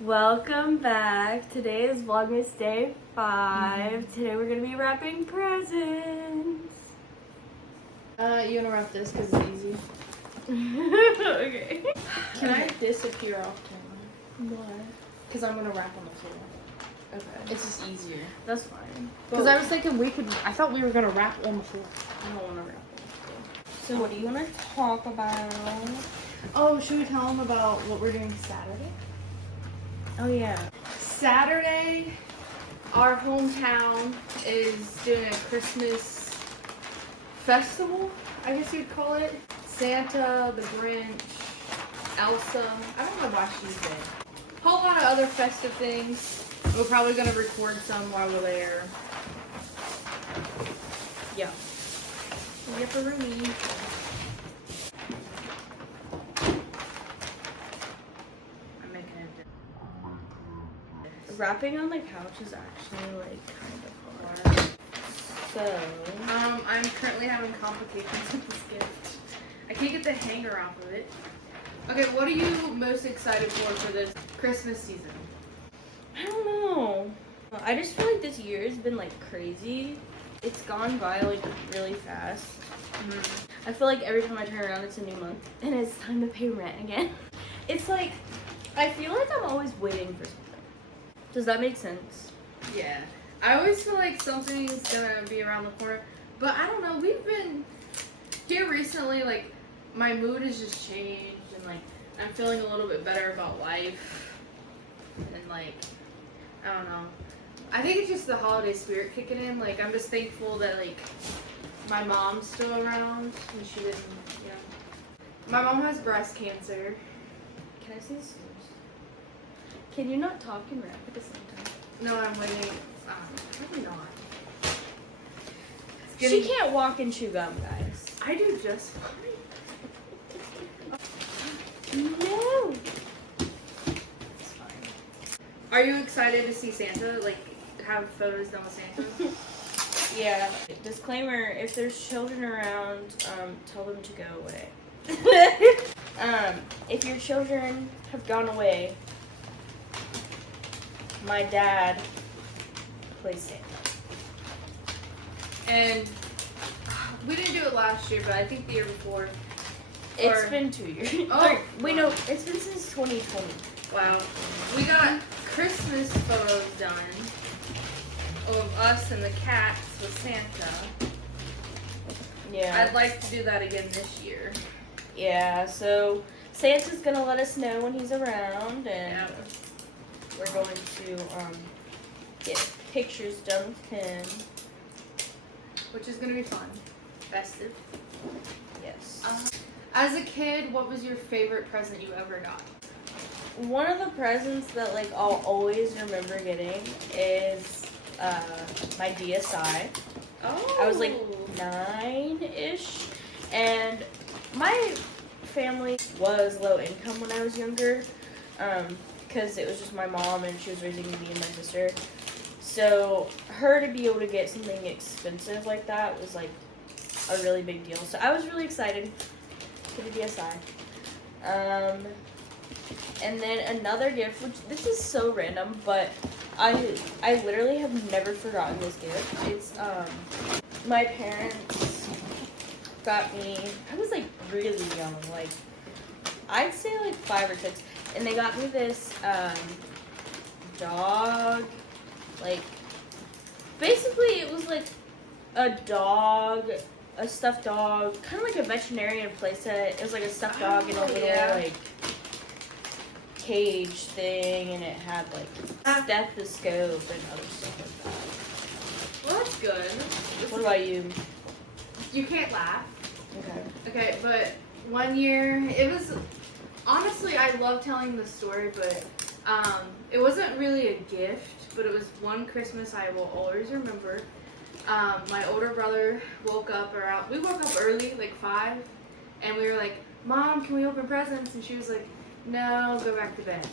Welcome back. Today is Vlogmas day 5. Today we're gonna be wrapping presents. You wanna wrap this because it's easy? Okay. Can I disappear off camera? Why? Because I'm gonna wrap on the floor. Okay. It's just easier. That's fine. Because I was thinking I thought we were gonna wrap on the floor. I don't wanna wrap on the floor. So what do you wanna talk about? Oh, should we tell them about what we're doing Saturday? Oh yeah. Saturday, our hometown is doing a Christmas festival, I guess you'd call it. Santa, the Grinch, Elsa. I don't know why she's there. A whole lot of other festive things. We're probably gonna record some while we're there. Yeah. Yipperoonie. I'm making it. Wrapping on the couch is actually like kind of hard. So I'm currently having complications with this gift. I can't get the hanger off of it. Okay, what are you most excited for this Christmas season? I don't know. I just feel like this year has been like crazy. It's gone by like really fast. I feel like every time I turn around it's a new month and it's time to pay rent again. It's like, I feel like I'm always waiting for something. Does that make sense? Yeah. I always feel like something's gonna be around the corner. But I don't know, we've been here recently, like my mood has just changed and like I'm feeling a little bit better about life. And like, I don't know. I think it's just the holiday spirit kicking in. Like, I'm just thankful that, like, my mom's still around and she didn't, you know. My mom has breast cancer. Can I see the scissors? Can you not talk and rap at the same time? No, I'm waiting. Probably not. She can't walk and chew gum, guys. I do just fine. No! It's fine. Are you excited to see Santa? Like, have photos done with Santa? Yeah. Disclaimer, if there's children around, tell them to go away. If your children have gone away, my dad plays Santa. And we didn't do it last year, but I think the year before. It's been 2 years. Oh. Wait, no, it's been since 2020. Wow. We got Christmas photos done of us and the cats with Santa. Yeah. I'd like to do that again this year. Yeah, so Santa's gonna let us know when he's around, and Yeah. we're going to get pictures done with him. Which is going to be fun. Festive. Yes. As a kid, what was your favorite present you ever got? One of the presents that like I'll always remember getting is my DSI. Oh. I was like 9-ish, and my family was low income when I was younger, because it was just my mom and she was raising me and my sister. So her to be able to get something expensive like that was like a really big deal. So I was really excited for the DSI. And then another gift, which this is so random, but I literally have never forgotten this gift. It's my parents got me, I was like really young, like I'd say like 5 or 6, and they got me this dog, like basically it was like a dog, a stuffed dog, kind of like a veterinarian playset. It was like a stuffed dog in a little like cage thing, and it had like stethoscope and other stuff like Well, that's good. that. What about you? You can't laugh. Okay. Okay, but one year, it was, honestly, I love telling the story, but it wasn't really a gift, but it was one Christmas I will always remember. My older brother woke up we woke up early, like 5, and we were like, Mom, can we open presents? And she was like, no, go back to bed.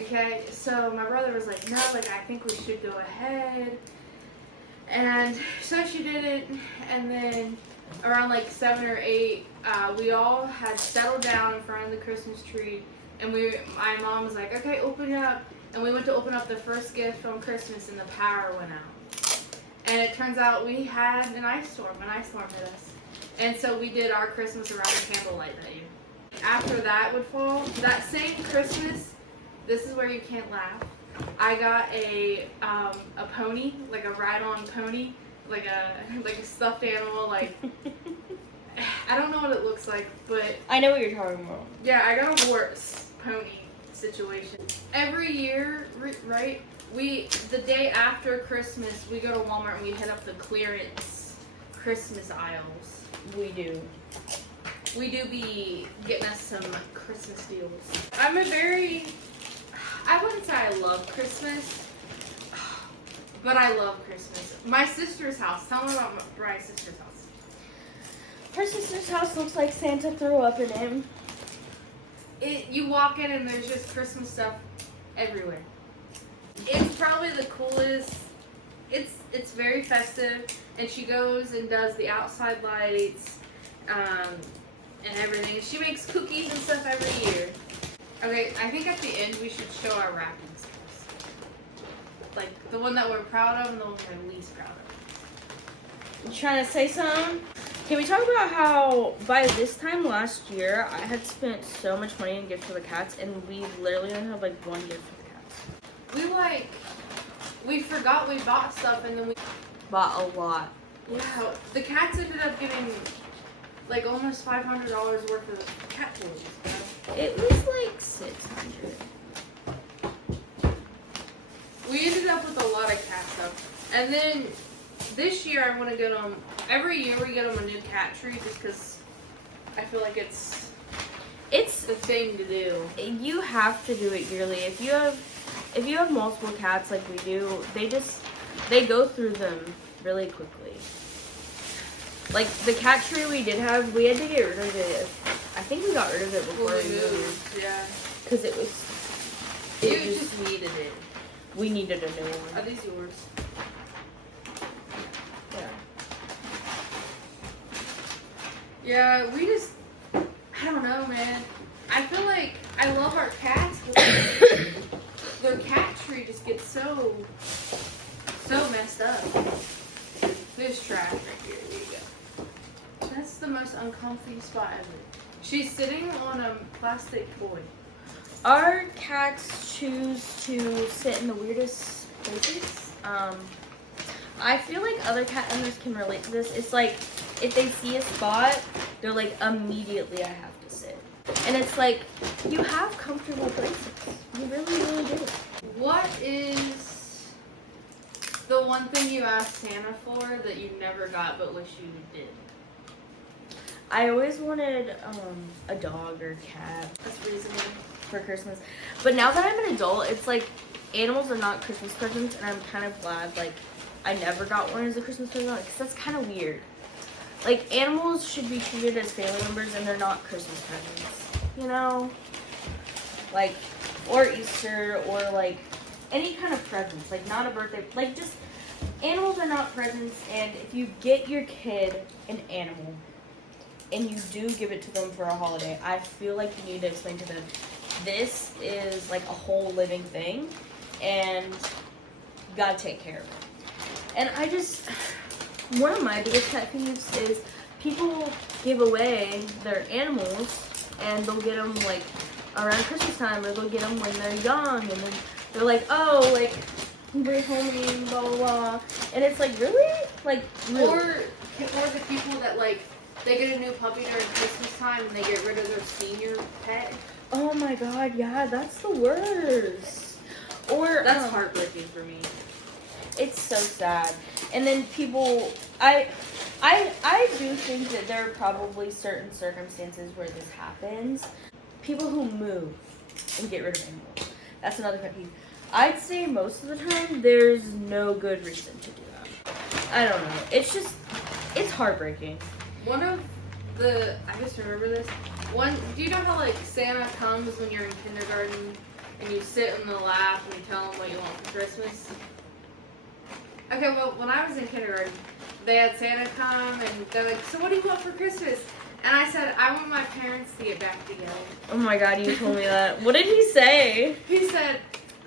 Okay, so my brother was like, no, like, I think we should go ahead. And so she did it, and then around like 7 or 8, we all had settled down in front of the Christmas tree, and my mom was like, okay, open it up. And we went to open up the first gift on Christmas, and the power went out. And it turns out we had an ice storm hit us. And so we did our Christmas around the candlelight that year. After that would fall, that same Christmas, this is where you can't laugh, I got a pony, like a ride-on pony, like a stuffed animal, like, I don't know what it looks like, but... I know what you're talking about. Yeah, I got a horse pony situation. Every year, right, the day after Christmas, we go to Walmart and we hit up the clearance Christmas aisles. We do. We do be getting us some Christmas deals. I wouldn't say I love Christmas, but I love Christmas. My sister's house. Tell me about my sister's house. Her sister's house looks like Santa threw up in it. You walk in and there's just Christmas stuff everywhere. It's probably the coolest. It's very festive, and she goes and does the outside lights, and everything. She makes cookies and stuff every year. Okay, I think at the end we should show our wrapping skills. Like the one that we're proud of and the one we're least proud of. You trying to say something? Can we talk about how by this time last year I had spent so much money in gifts for the cats, and we literally only have like one gift for the cats. We forgot we bought stuff, and then we bought a lot. Yeah, the cats ended up getting like almost $500 worth of cat toys. It was like $600. We ended up with a lot of cat stuff, and then this year I want to get them. Every year we get them a new cat tree, just because I feel like it's the thing to do. You have to do it yearly. If you have multiple cats like we do, they go through them really quickly. Like the cat tree we did have, we had to get rid of it. I think we got rid of it before we moved. Yeah. Because it just needed it. We needed a new one. Are these yours? Yeah, I don't know, man. I feel like I love our cats, but their cat tree just gets so messed up. There's trash right here. There you go. That's the most uncomfy spot ever. She's sitting on a plastic toy. Our cats choose to sit in the weirdest places. I feel like other cat owners can relate to this. It's like, if they see a spot, they're like, immediately I have to sit. And it's like, you have comfortable places. You really, really do. What is the one thing you asked Santa for that you never got but wish you did? I always wanted a dog or a cat. That's reasonable. For Christmas. But now that I'm an adult, it's like, animals are not Christmas presents, and I'm kind of glad, like, I never got one as a Christmas present, because that's kind of weird. Like, animals should be treated as family members, and they're not Christmas presents, you know? Like, or Easter, or, like, any kind of presents. Like, not a birthday. Like, just, animals are not presents, and if you get your kid an animal, and you do give it to them for a holiday, I feel like you need to explain to them, this is, like, a whole living thing, and you gotta take care of it. And one of my biggest pet peeves is people give away their animals, and they'll get them, like, around Christmas time, or they'll get them when they're young, and then they're like, oh, like, bring home, blah, blah, blah. And it's like, really? Like, really? Or the people that, like, they get a new puppy during Christmas time, and they get rid of their senior pet. Oh my god, yeah, that's the worst. Or that's heartbreaking for me. It's so sad. And then people, I do think that there are probably certain circumstances where this happens. People who move and get rid of animals. That's another pet peeve. I'd say most of the time there's no good reason to do that. I don't know. It's just, it's heartbreaking. I just remember this. Do you know how, like, Santa comes when you're in kindergarten and you sit in the lap and you tell them what you want for Christmas? Okay, well, when I was in kindergarten, they had Santa come and they're like, so what do you want for Christmas? And I said, I want my parents to get back together. Oh my god, you told me that. What did he say? He said,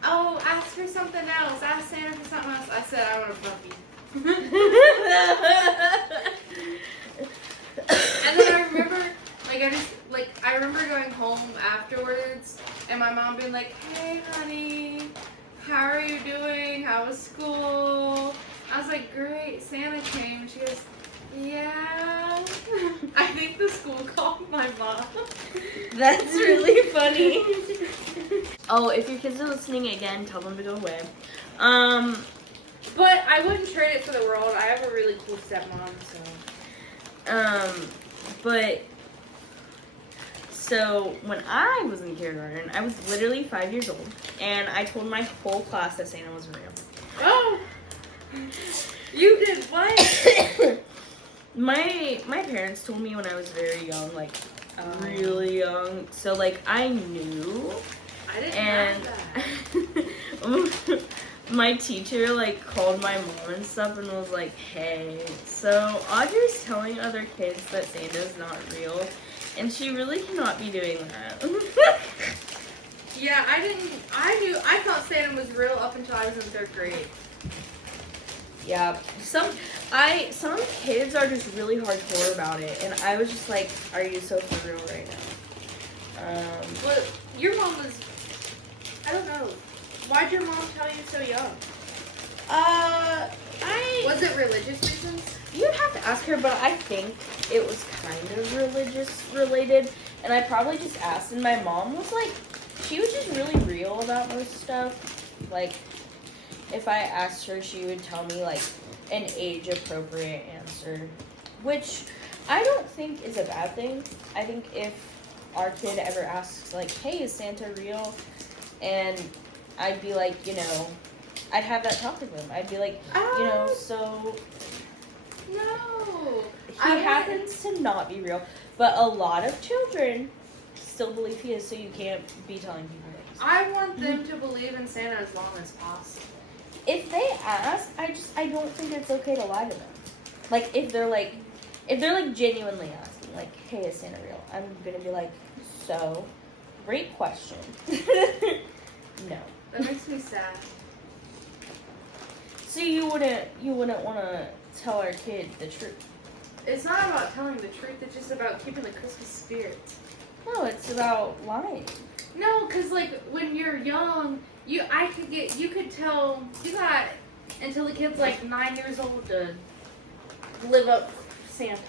oh, ask for something else. Ask Santa for something else. I said, I want a puppy. And then I remember, I remember going home afterwards, and my mom being like, hey, honey, how are you doing? How was school? I was like, great, Santa came. And she goes, yeah. I think the school called my mom. That's really funny. Oh, if your kids are listening again, tell them to go away. But I wouldn't trade it for the world. I have a really cool stepmom, so when I was in kindergarten, I was literally 5 years old, and I told my whole class that Santa wasn't real. Oh! You did what? My parents told me when I was very young, like, really young, so, like, I knew. I didn't know that. My teacher, like, called my mom and stuff and was like, hey, so Audrey's telling other kids that Santa's not real, and she really cannot be doing that. Yeah, I thought Santa was real up until I was in 3rd grade. Yeah, some kids are just really hardcore about it, and I was just like, are you so for real right now? Well, your mom was, I don't know. Why'd your mom tell you so young? Was it religious reasons? You'd have to ask her, but I think it was kind of religious related, and I probably just asked, and my mom was like, she was just really real about most stuff. Like, if I asked her, she would tell me, like, an age-appropriate answer, which I don't think is a bad thing. I think if our kid ever asks, like, hey, is Santa real? And I'd be like, you know, I'd have that talk with him. I'd be like, you know, so no, he happens to not be real, but a lot of children still believe he is, so you can't be telling people this. I want them to believe in Santa as long as possible. If they ask, I don't think it's okay to lie to them. Like, if they're genuinely asking, like, hey, is Santa real? I'm gonna be like, so, great question. No. That makes me sad. So you wouldn't want to tell our kid the truth? It's not about telling the truth. It's just about keeping the Christmas spirit. No, it's about lying. No, because, like, when you're young, you could tell, you got until the kid's, like, 9 years old to live up Santa.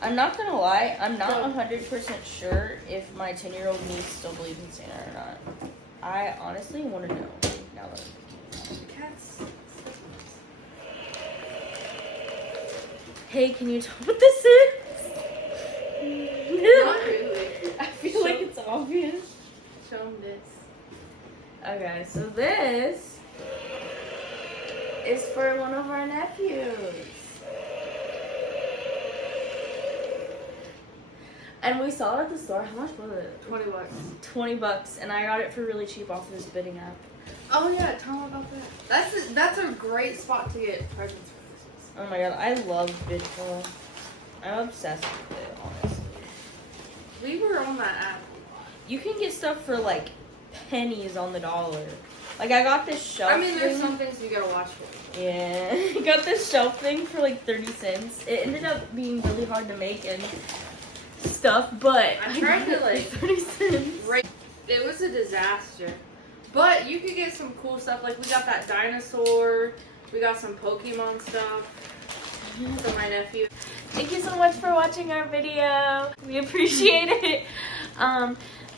I'm not going to lie, I'm not 100% sure if my 10-year-old niece still believes in Santa or not. I honestly want to know now that I'm thinking about it. Cats. Hey, can you tell what this is? Not really. I feel like it's obvious. Show them this. Okay, so this is for one of our nephews. And we saw it at the store. How much was it? $20. $20, and I got it for really cheap off of this bidding app. Oh yeah, tell them about that. That's a great spot to get presents for Christmas. Oh my god, I love Bidful. I'm obsessed with it, honestly. We were on that app. You can get stuff for like pennies on the dollar. Like, I got this shelf. I mean, there's thing. some things you gotta watch for. Yeah, I got this shelf thing for like 30 cents. It ended up being really hard to make and stuff, but I tried to like 30 cents. It was a disaster. But you could get some cool stuff. Like, we got that dinosaur. We got some Pokemon stuff for my nephew. Thank you so much for watching our video. We appreciate it.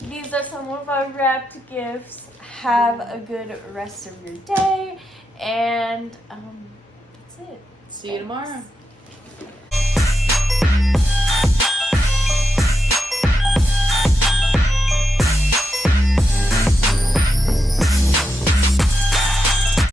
These are some of our wrapped gifts. Have a good rest of your day. And that's it. See you tomorrow.